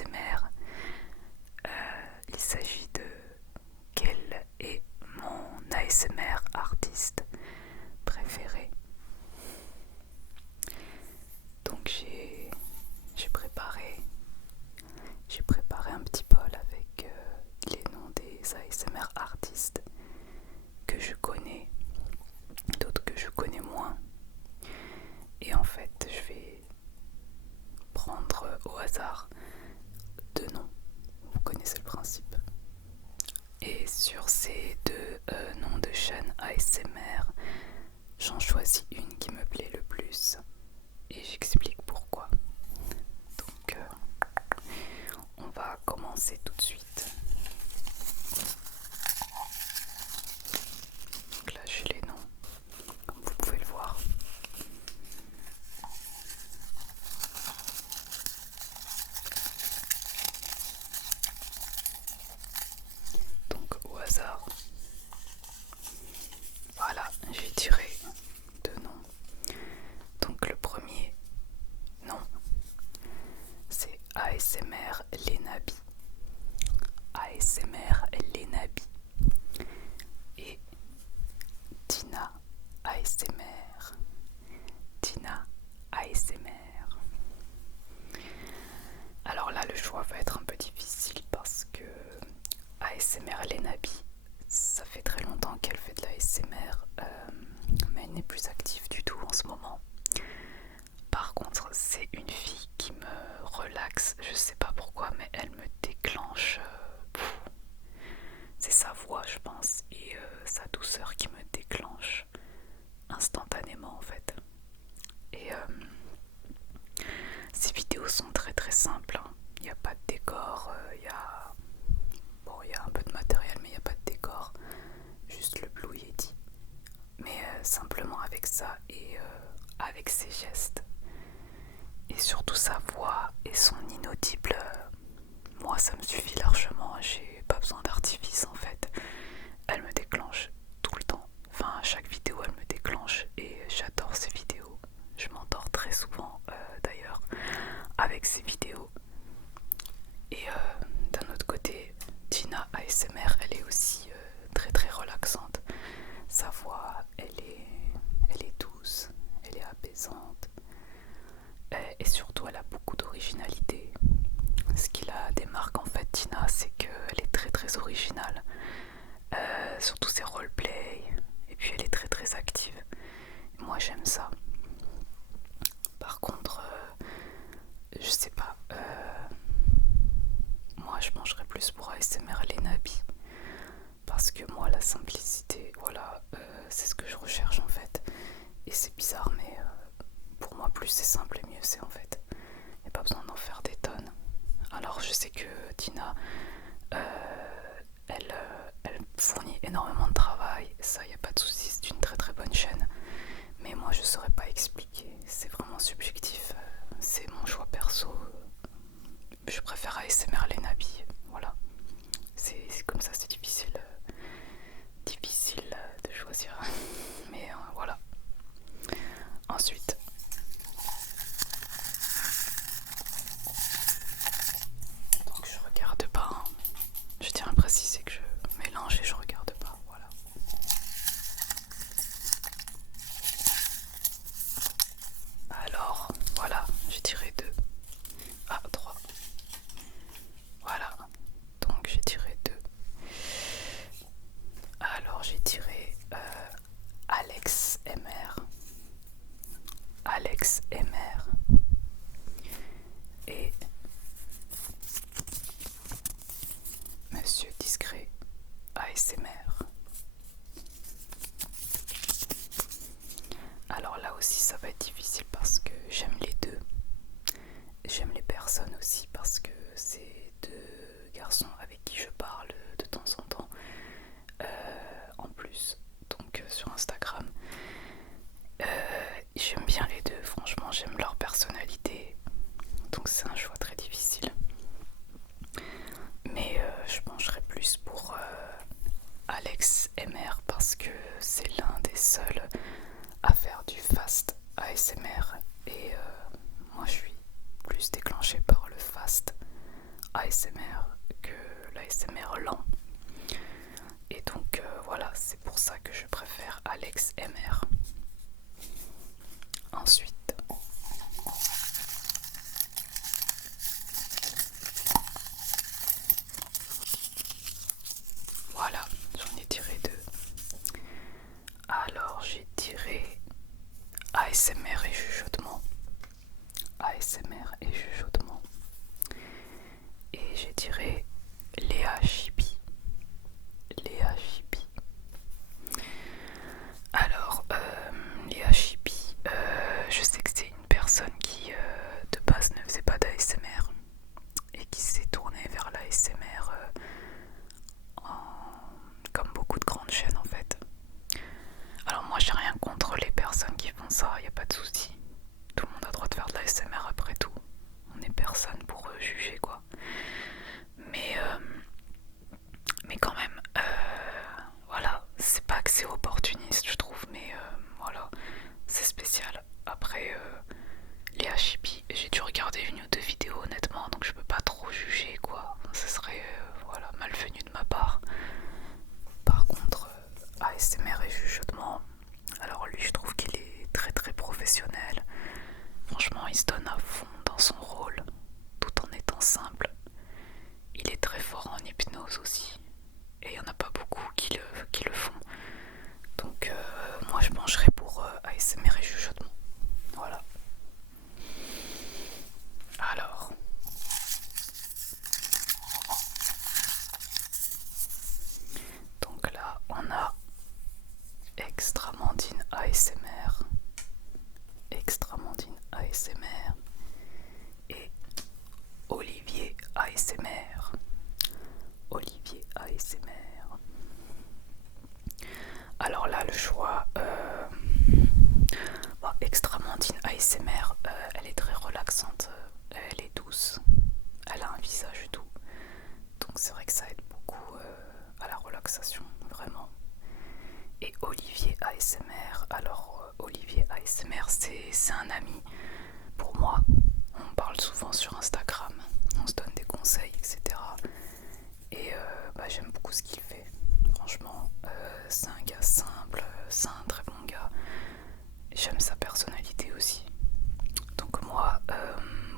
ASMR. Il s'agit de quel est mon ASMR artiste préféré. Donc j'ai préparé un petit bol avec les noms des ASMR artistes que je connais, d'autres que je connais moins. Et en fait, je vais prendre au hasard deux noms. Vous connaissez le principe. Et sur ces deux noms de chaîne ASMR, j'en choisis une qui me plaît le plus. Et j'explique pourquoi. Donc, on va commencer tout de suite. Donc là, j'ai les noms, comme vous pouvez le voir. Donc au hasard, voilà, j'ai tiré deux noms. Donc le premier nom, c'est ASMR Lenabi. ASMR Lenabi. Et Tina ASMR. Tina ASMR. Alors là, le choix va être un peu difficile parce que ASMR Lenabi, ça fait très longtemps qu'elle fait de l'ASMR, mais elle n'est plus active du tout en ce moment. Par contre, c'est une fille qui me relaxe, je sais pas pourquoi, mais elle me déclenche. C'est sa voix, je pense, et sa douceur qui me déclenche instantanément en fait. Et ces vidéos sont très très simples, hein. Il n'y a pas de décor, il y a un peu de matériel, mais il n'y a pas de décor, juste le Blue Yeti. Mais simplement avec ça et avec ses gestes. Et surtout sa voix et son inaudible, moi ça me suffit largement, j'ai pas besoin d'artifice en fait. Elle me déclenche tout le temps, enfin à chaque vidéo elle me déclenche et j'adore ces vidéos. Je m'endors très souvent d'ailleurs avec ces vidéos. Et d'un autre côté, Tina ASMR, elle est aussi très très relaxante. Sa voix, elle est douce, elle est apaisante. Et surtout, elle a beaucoup d'originalité. Ce qui la démarque en fait, Tina, c'est qu'elle est très très originale. Surtout ses roleplays. Et puis elle est très très active. Moi j'aime ça. Par contre, je sais pas. Moi je pencherais plus pour ASMR Lenabi. Parce que moi la simplicité, voilà, c'est ce que je recherche en fait. Et c'est bizarre, mais pour moi plus c'est simple et mieux c'est en fait. Il n'y a pas besoin d'en faire des tonnes. Alors je sais que Tina, elle fournit énormément de travail, ça il n'y a pas de souci, c'est une très très bonne chaîne. Mais moi je saurais pas expliquer, c'est vraiment subjectif, c'est mon choix perso. Je préfère ASMR Lenabi, voilà. C'est comme ça, c'est difficile de choisir. Mais voilà. Ensuite, donc je regarde pas, hein. Je tiens à préciser que je mélange et je regarde pas, voilà. Alors, voilà, j'ai tiré 2. Ah, 3. Voilà, donc j'ai tiré 2. Alors j'ai tiré Alex MR. Alex MR. Et Monsieur Discret ASMR. Alors là aussi ça va être difficile parce que j'aime les deux. J'aime les personnes aussi parce que c'est deux garçons avec qui je parle de temps en temps. En plus, donc sur Instagram. J'aime bien les deux, franchement j'aime leur personnalité. Donc c'est un choix très difficile. Mais je pencherais plus pour Alex MR parce que c'est l'un des seuls à faire du fast ASMR et moi je suis plus déclenchée par le fast l'ASMR que l'ASMR lent. Et donc voilà, c'est pour ça que je préfère Alex MR. Ensuite, voilà, j'en ai tiré deux. Alors j'ai tiré ASMR et chuchotement. ASMR et chuchotement. Et j'ai tiré Léa Chibi. Léa Chibi. Alors, Léa Chibi, je sais que c'est une personne qui de base ne faisait pas d'ASMR et qui s'est tournée vers l'ASMR comme beaucoup de grandes chaînes en fait. Alors moi j'ai rien contre les personnes qui font ça, y a pas de souci. Tout le monde a le droit de faire de l'ASMR après tout. On n'est personne pour juger quoi. Mais quand même, voilà, c'est pas que c'est opportuniste je trouve, mais voilà, c'est spécial. Après, Léa Chibi, j'ai dû regarder une ou deux vidéos honnêtement, donc je peux pas trop juger quoi. Ce serait voilà, malvenu de ma part. Par contre, ASMR et chuchotement, alors lui je trouve qu'il est très très professionnel. Franchement, il se donne à fond dans son rôle, tout en étant simple. Il est très fort en hypnose aussi. Et il n'y en a pas beaucoup qui le font. Donc moi je pencherais pour ASMR et chuchotement. Voilà. Alors. Donc là on a Extramandine ASMR. Extramandine ASMR. Et Olivier ASMR. Olivier ASMR. Alors là le choix Extramandine ASMR, elle est très relaxante, elle est douce, elle a un visage doux, donc c'est vrai que ça aide beaucoup à la relaxation, vraiment. Et Olivier ASMR, alors Olivier ASMR c'est un ami pour moi, on parle souvent sur Instagram, on se donne des conseils etc. Et j'aime beaucoup ce qu'il fait, franchement c'est un gars simple, c'est un très bon gars. J'aime sa personnalité aussi. Donc moi,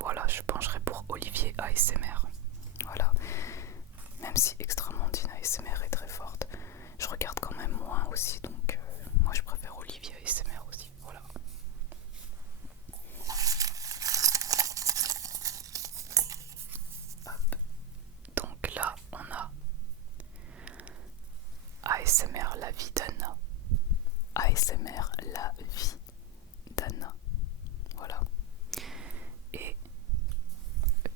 voilà, je pencherais pour Olivier ASMR. Voilà. Même si Extramandine ASMR est très forte, je regarde quand même moins aussi. Donc moi, je préfère Olivier ASMR aussi. Voilà. Hop. Donc là, on a ASMR La Vie d'Anna. ASMR La Vie d'Anna. Voilà. Et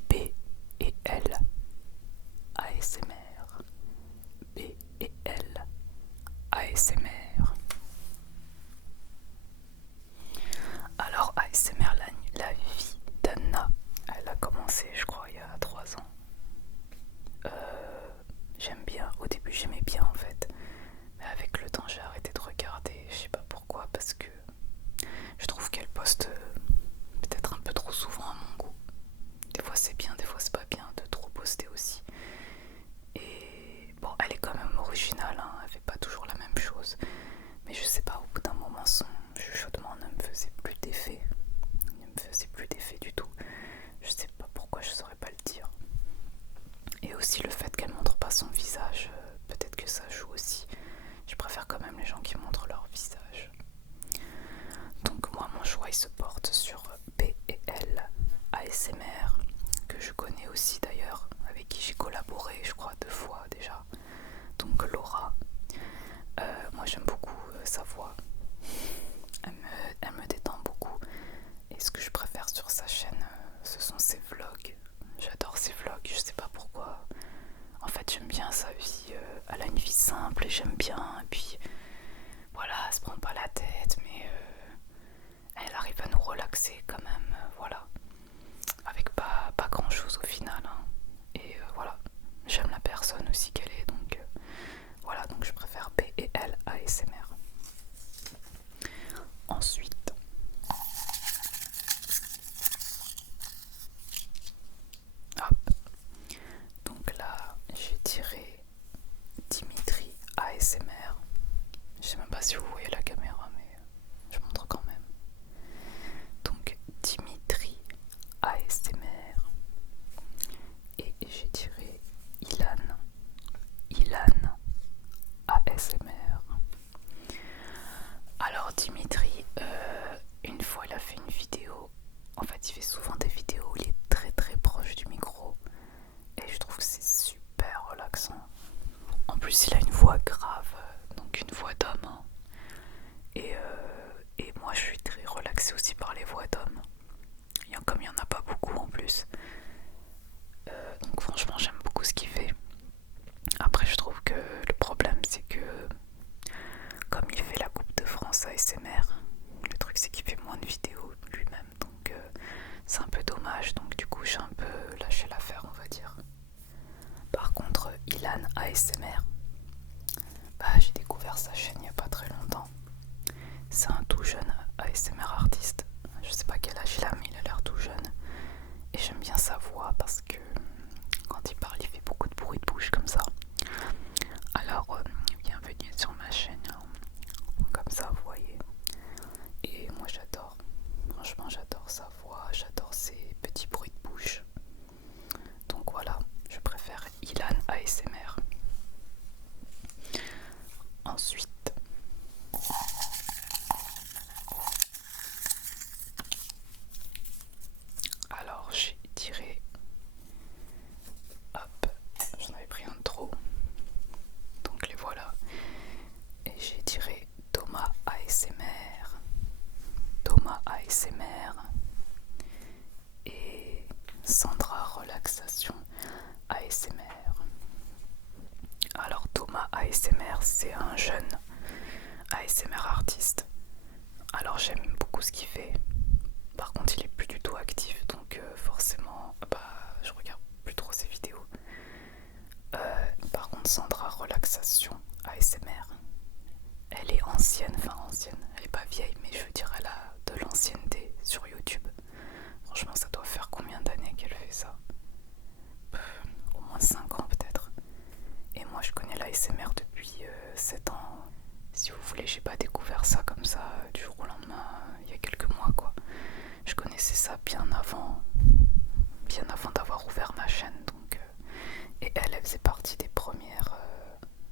B et L ASMR. B et L ASMR. Alors ASMR la vie d'Anna, elle a commencé je crois il y a 3 ans. J'aime bien, au début j'aimais bien en fait, mais avec le temps j'ai arrêté de regarder, je sais pas pourquoi, parce que je trouve qu'elle poste peut-être un peu trop souvent à mon goût. Des fois c'est bien, des fois c'est pas bien de trop poster aussi. Et bon, elle est quand même originale, hein, elle fait pas toujours la même chose. Mais je sais pas, au bout d'un moment, son chuchotement ne me faisait plus d'effet. Il ne me faisait plus d'effet du tout. Je sais pas pourquoi, je saurais pas le dire. Et aussi le fait qu'elle montre pas son visage, peut-être que ça joue aussi. Je préfère quand même les gens qui montrent leur visage. Donc moi, mon choix il se porte sur B et L ASMR, que je connais aussi d'ailleurs, avec qui j'ai collaboré je crois 2 fois déjà. Donc Laura, moi j'aime beaucoup sa voix, elle me détend beaucoup. Et ce que je préfère sur sa chaîne, ce sont ses vlogs. J'adore ses vlogs, je sais pas pourquoi. En fait j'aime bien sa vie, elle a une vie simple et j'aime bien. Et puis voilà, elle se prend pas la tête, mais elle arrive à nous relaxer quand même, voilà. Avec pas grand chose au final, hein. Et voilà, j'aime la personne aussi qu'elle est, donc voilà, donc je préfère B et L ASMR. Ensuite, hop, et j'ai tiré Ilan ASMR. Alors Dimitri, une fois il a fait une vidéo, en fait il fait souvent des vidéos où il est très très proche du micro et je trouve que c'est super relaxant. En plus il a une voix grave, donc une voix d'homme, hein. Et moi je suis très relaxée aussi par les voix d'hommes, comme il n'y en a pas beaucoup en plus. Donc franchement j'aime beaucoup ce qu'il fait. Après je trouve que le problème c'est que comme il fait la Coupe de France ASMR, le truc c'est qu'il fait moins de vidéos lui-même, donc c'est un peu dommage, donc du coup j'ai un peu lâché l'affaire on va dire. Par contre Ilan ASMR, j'ai découvert sa chaîne il n'y a pas très longtemps. C'est un tout jeune ASMR artiste, je sais pas quel âge il a mais il a l'air tout jeune. Et j'aime bien sa voix parce que quand il parle il fait beaucoup de bruit de bouche comme ça. Alors bienvenue sur ma chaîne, comme ça vous voyez. Et moi j'adore, franchement j'adore sa voix, j'adore ses petits bruits de bouche. Donc voilà, je préfère Ilan ASMR. Ensuite, alors j'ai tiré, hop, j'en avais pris un de trop, donc les voilà. Et j'ai tiré Thomas ASMR, et Sandra Relaxation ASMR. Alors Thomas ASMR, c'est un jeune ASMR artiste. Alors j'aime beaucoup ce qu'il fait. Par contre il est plus du tout actif, donc forcément je regarde plus trop ses vidéos. Par contre Sandra Relaxation ASMR, elle est ancienne, elle est pas vieille, mais je veux dire elle a de l'ancienneté sur YouTube. Franchement ça doit faire combien d'années qu'elle fait ça? Au moins 5 ans peut-être. Et moi je connais l'ASMR depuis 7 ans. Si vous voulez, j'ai pas découvert ça comme ça du jour au lendemain, il y a quelques mois quoi. Je connaissais ça bien avant d'avoir ouvert ma chaîne, donc et elle faisait partie des premières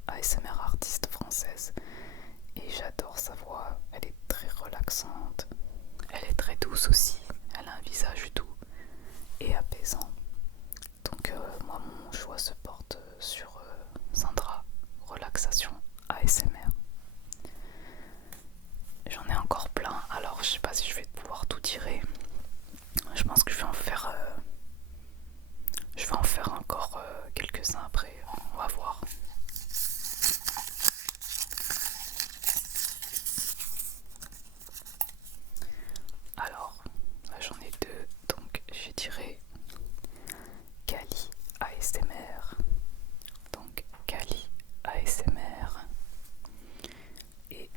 ASMR artistes françaises. Et j'adore sa voix, elle est très relaxante, elle est très douce aussi, elle a un visage doux et apaisant. Donc moi mon choix se porte sur Sandra Relaxation ASMR. J'en ai encore plein, alors je sais pas si je vais pouvoir tout tirer. Je pense que je vais en faire encore quelques-uns après, on va voir. Alors, là j'en ai deux, donc j'ai tiré Kali ASMR, donc Kali ASMR, et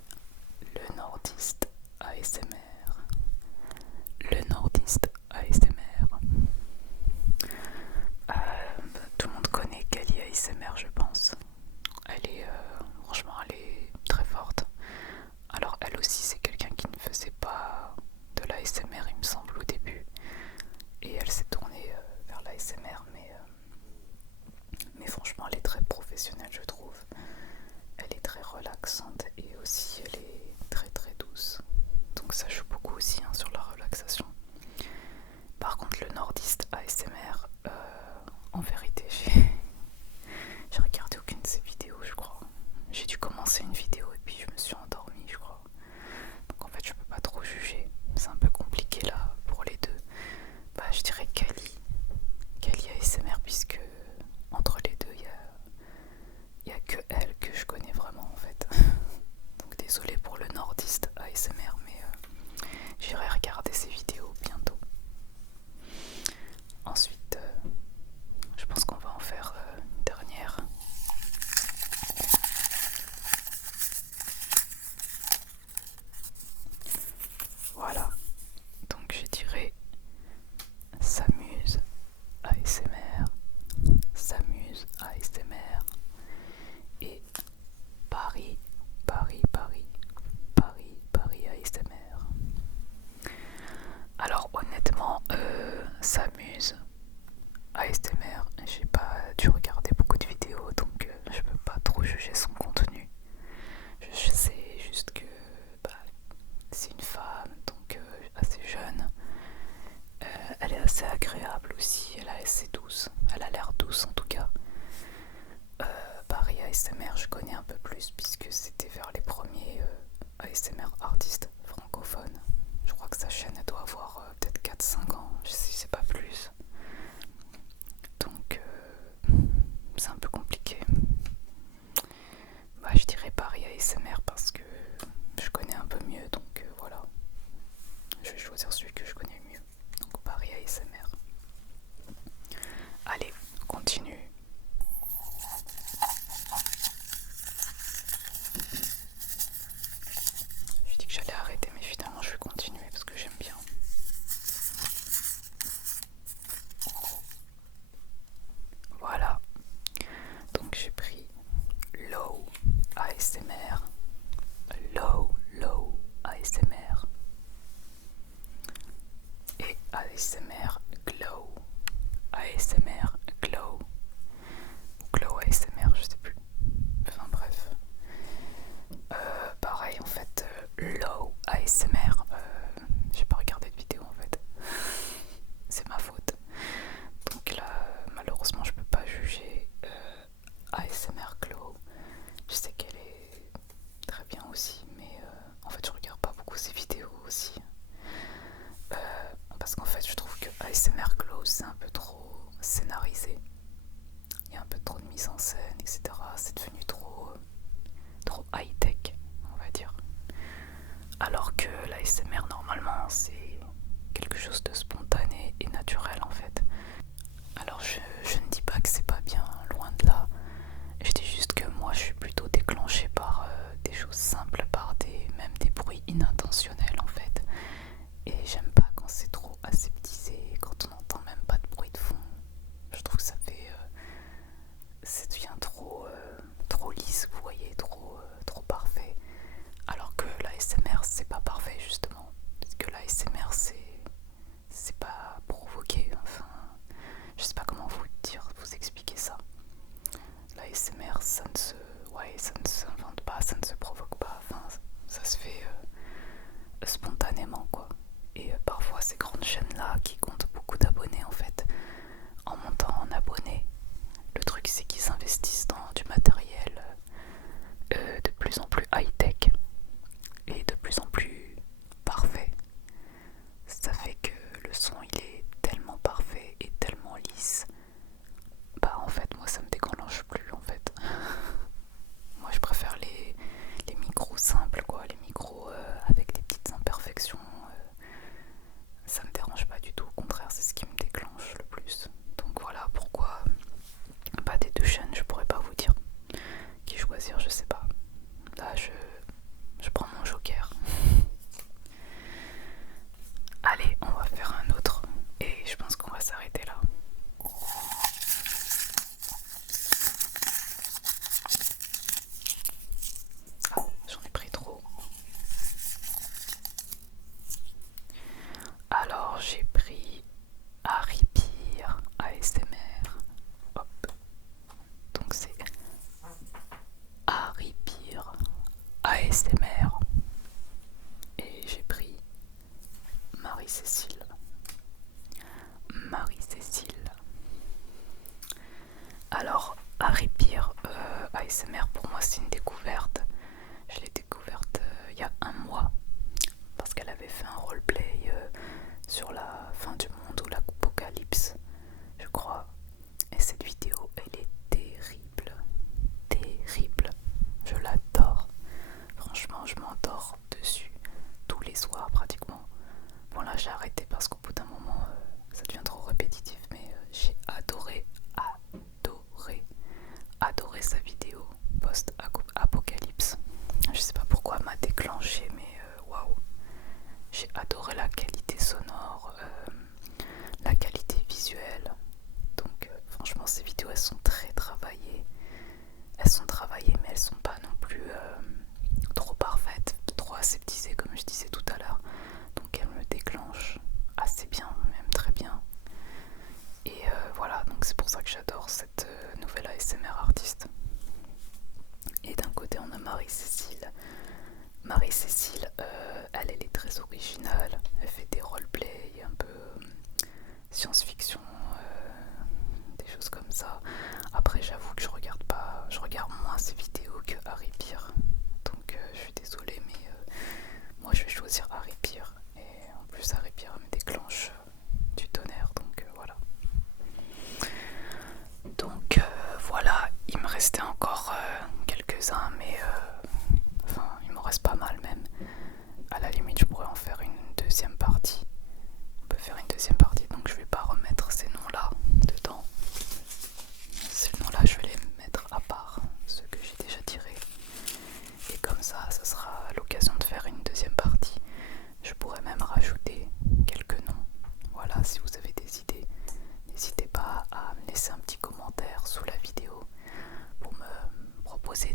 le nordiste ASMR, tout le monde connaît Kali ASMR je pense. Elle est franchement elle est très forte. Alors elle aussi c'est quelqu'un qui ne faisait pas de l'ASMR il me semble au début, et elle s'est tournée vers l'ASMR, mais franchement elle est très professionnelle je trouve. Elle est très relaxante et aussi elle est très très douce, donc ça joue beaucoup aussi sur la relaxation. Par contre le nordiste ASMR, en vérité j'ai regardé aucune de ses vidéos je crois. J'ai dû commencer une vidéo et puis je me suis endormie je crois. Donc en fait je peux pas trop juger, c'est un peu compliqué là pour les deux. Je dirais Kali ASMR, puisque entre les deux il y a que elle que je connais vraiment en fait. Donc désolé pour le nordiste ASMR, mais j'irai regarder ses vidéos bientôt. Ensuite je pense qu'on va en faire une dernière. Voilà, donc j'ai tiré S'amuse ASMR et Paris j'ai pas dû regarder beaucoup de vidéos, donc je peux pas trop juger son contenu. Je sais juste que c'est une femme, donc assez jeune. Elle est assez agréable aussi, elle est assez douce. Elle a l'air douce en tout cas. Paris ASMR, je connais un peu plus puisque c'était vers les premiers ASMR artistes francophones. Je crois que sa chaîne elle doit avoir peut-être 4-5 ans, je sais, c'est pas plus. Donc c'est un peu compliqué. Je dirais Paris ASMR parce que je connais un peu mieux, donc voilà. Je vais choisir celui que je connais le mieux. Donc Paris ASMR. Allez, on continue. J'ai dit que j'allais arrêter, mais finalement je vais continuer parce que j'aime bien. Voilà. Donc j'ai pris Low ASMR. Low ASMR. Et ASMR Glow. ASMR Glow. Ou Glow ASMR, je sais plus. Enfin bref. Pareil en fait, Low ASMR. J'ai pas regardé de vidéo en fait. C'est ma faute. Donc là, malheureusement, je peux pas juger ASMR Glow. Je sais qu'elle est très bien aussi, mais en fait, je regarde pas beaucoup ses vidéos aussi. Parce qu'en fait, je trouve que ASMR Glow, c'est un peu trop scénarisé. Il y a un peu trop de mise en scène, etc. C'est devenu trop high-tech, on va dire. Alors que l'ASMR, normalement, c'est quelque chose de spontané et naturel, en fait. Alors, je ne dis pas que c'est pas bien, loin de là. Je dis juste que moi, je suis plutôt déclenchée par des choses simples, par même des bruits inintentionnels, en fait. Et j'aime pas quand c'est trop aseptisé, quand on n'entend même pas de bruit de fond. Je trouve que ça devient trop lisse, vous voyez, trop parfait. Alors que l'ASMR c'est pas parfait justement, parce que l'ASMR c'est pas provoqué, enfin, je sais pas comment vous expliquer ça. L'ASMR ça ne s'invente pas, ça ne se provoque pas, enfin, ça se fait spontanément quoi. Et parfois ces grandes chaînes là qui comptent beaucoup d'abonnés en fait, en montant en abonnés, le truc c'est qu'ils investissent dans du matériel de plus en plus high-tech et de plus en plus parfait. Ça fait que le son il est tellement parfait et tellement lisse. En fait moi ça me déclenche plus en fait. Moi je préfère les micros simples quoi, les micros avec des petites imperfections. Ça me dérange pas du tout, au contraire c'est ce qui me déclenche le plus. Donc voilà pourquoi pas des deux chaînes, je pourrais pas vous dire qui choisir, je sais pas. Là je prends mon joker. Allez, on va faire un autre et je pense qu'on va s'arrêter là. Ah, j'en ai pris trop. Alors j'ai pris Haripire ASMR. Hop. Donc c'est Haripire ASMR. Et j'ai pris Marie-Cécile. Alors, Haripire ASMR pour moi c'est une découverte. Je l'ai découverte il y a un mois parce qu'elle avait fait un roleplay sur la fin du monde ou l'apocalypse, je crois. Et cette vidéo, elle est terrible. Terrible. Je l'adore. Franchement, je m'endors dessus tous les soirs pratiquement. Bon là j'ai arrêté parce qu'au bout d'un moment ça devient trop répétitif, mais j'ai adoré sa vidéo post-apocalypse. Je sais pas pourquoi elle m'a déclenché, mais waouh. J'ai adoré la qualité sonore, la qualité visuelle. Donc franchement ces vidéos elles sont très travaillées. Elles sont travaillées mais elles sont pas non plus trop parfaites, trop aseptisées comme je disais tout à l'heure. Donc elles me déclenchent assez bien, même très bien. Et voilà, donc c'est pour ça que que j'adore cette nouvelle ASMR artiste. Et d'un côté on a Marie-Cécile. Marie-Cécile, elle est très originale, elle fait des roleplays un peu science-fiction, des choses comme ça. Après j'avoue que je regarde moins ses vidéos que Harry Peer, donc je suis désolée mais moi je vais choisir Harry Peer, et en plus Harry Peer me déclenche du tonnerre, donc voilà. Donc voilà, il me restait encore quelques-uns, mais enfin il m'en reste pas mal même. À la limite je pourrais en faire une deuxième partie. On peut faire une deuxième partie, donc je vais pas remettre ces noms-là dedans. Ces noms-là je vais les mettre à part, ceux que j'ai déjà tirés. Et comme ça sera l'occasion de faire une deuxième partie. Je pourrais même rajouter quelques noms. Voilà, si vous avez des idées, n'hésitez pas à me laisser un petit commentaire sous la vidéo pour me proposer